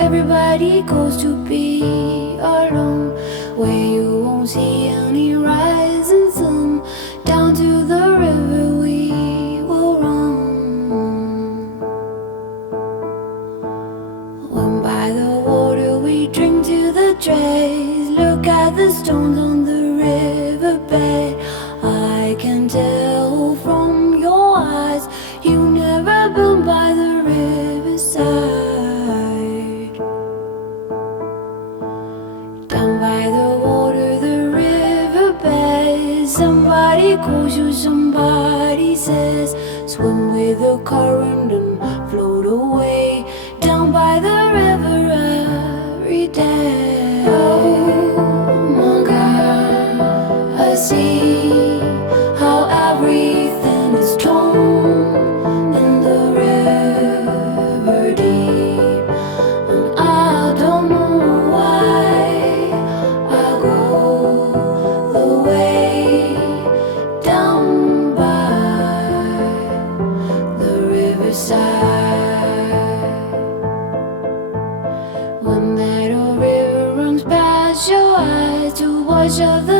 Everybody goes to be alone, where you won't see any rising sun. Down to the river we will run. When by the water we drink to the dregs. Look at the stones on the riverbed. I can tell from your eyes you never been by the riverside. Somebody calls you, somebody says, swim with the current and float away. Down by the river every day. Oh my God, I see how everything is torn in the river deep. And I don't know why I go the way when that old river runs past your eyes to wash off the